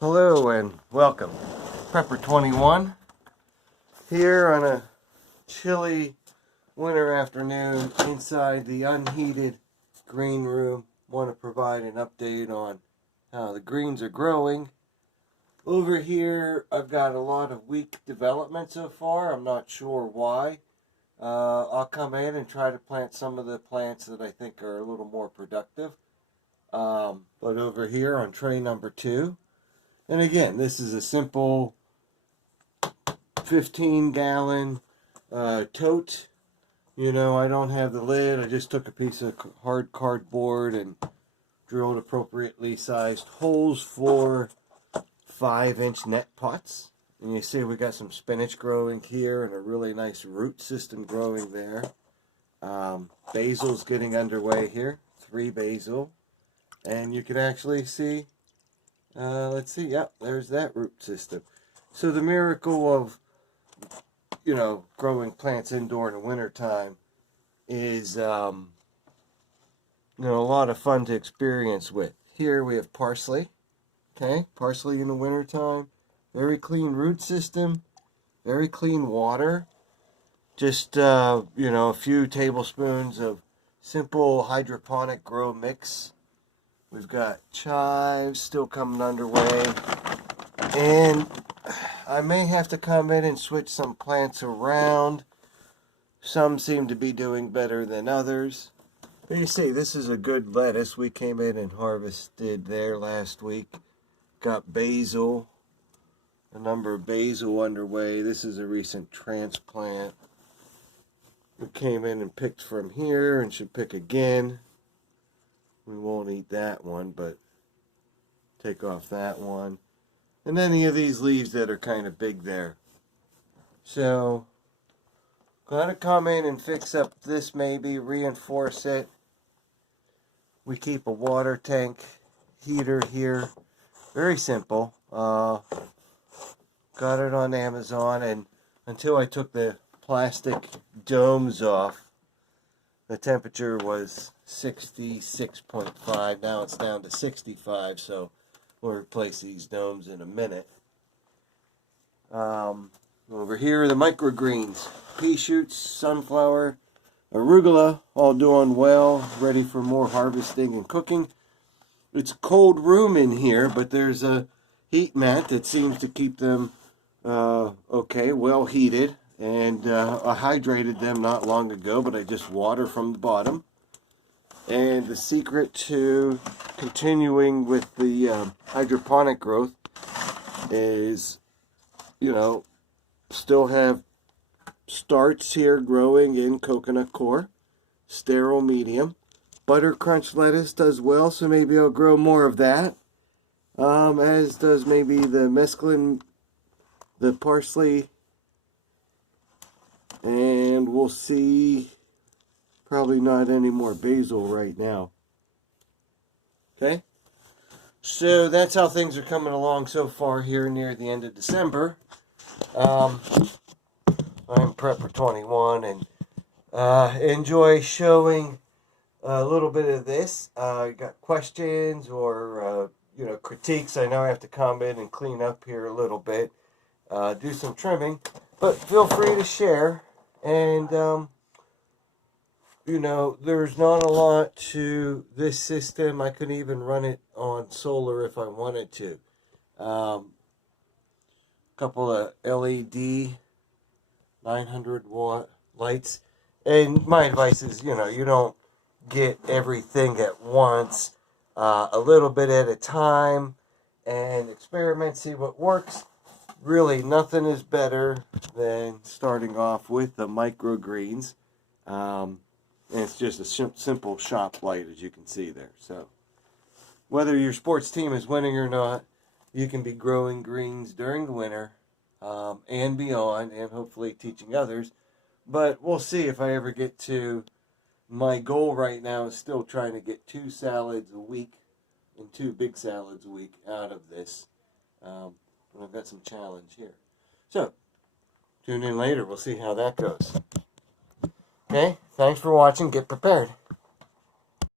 Hello and welcome. Prepper 21 here on a chilly winter afternoon inside the unheated green room. Want to provide an update on how the greens are growing. Over here I've got a lot of weak development so far. I'm not sure why. I'll come in and try to plant some of the plants that I think are a little more productive. But over here on tray number 2, and again, this is a simple 15-gallon tote. You know, I don't have the lid. I just took a piece of hard cardboard and drilled appropriately sized holes for 5-inch net pots. And you see we got some spinach growing here and a really nice root system growing there. Basil's getting underway here. 3 basil. And you can actually see, let's see, yep, there's that root system. So the miracle of, you know, growing plants indoor in the wintertime is, you know, a lot of fun to experience with. Here we have parsley, okay, parsley in the wintertime. Very clean root system, very clean water. Just, you know, a few tablespoons of simple hydroponic grow mix. We've got chives still coming underway, and I may have to come in and switch some plants around. Some seem to be doing better than others. But you see, this is a good lettuce. We came in and harvested there last week. Got basil, a number of basil underway. This is a recent transplant. We came in and picked from here and should pick again. We won't eat that one, but take off that one. And any of these leaves that are kind of big there. So, gotta come in and fix up this maybe, reinforce it. We keep a water tank heater here. Very simple. Got it on Amazon, and until I took the plastic domes off, the temperature was 66.5. Now it's down to 65, so we'll replace these domes in a minute. Over here are the microgreens. Pea shoots, sunflower, arugula, all doing well, ready for more harvesting and cooking. It's a cold room in here, but there's a heat mat that seems to keep them okay, well heated. And I hydrated them not long ago, but I just water from the bottom. And the secret to continuing with the hydroponic growth is, you know, still have starts here growing in coconut coir, sterile medium. Butter crunch lettuce does well, so maybe I'll grow more of that. As does maybe the mesclun, the parsley. And we'll see, probably not any more basil right now. Okay? So that's how things are coming along so far here near the end of December. I'm Prepper 21 and enjoy showing a little bit of this. You got questions or, you know, critiques. I know I have to come in and clean up here a little bit, do some trimming, but feel free to share. And, you know, there's not a lot to this system. I could even run it on solar if I wanted to. Couple of LED 900-watt lights. And my advice is, you know, you don't get everything at once. A little bit at a time. And experiment, see what works. Really, nothing is better than starting off with the microgreens. And it's just a simple shop light, as you can see there. So, whether your sports team is winning or not, you can be growing greens during the winter and beyond, and hopefully teaching others. But we'll see if I ever get to... My goal right now is still trying to get 2 salads a week and 2 big salads a week out of this. I've got some challenge here. So, tune in later. We'll see how that goes. Okay, thanks for watching. Get prepared.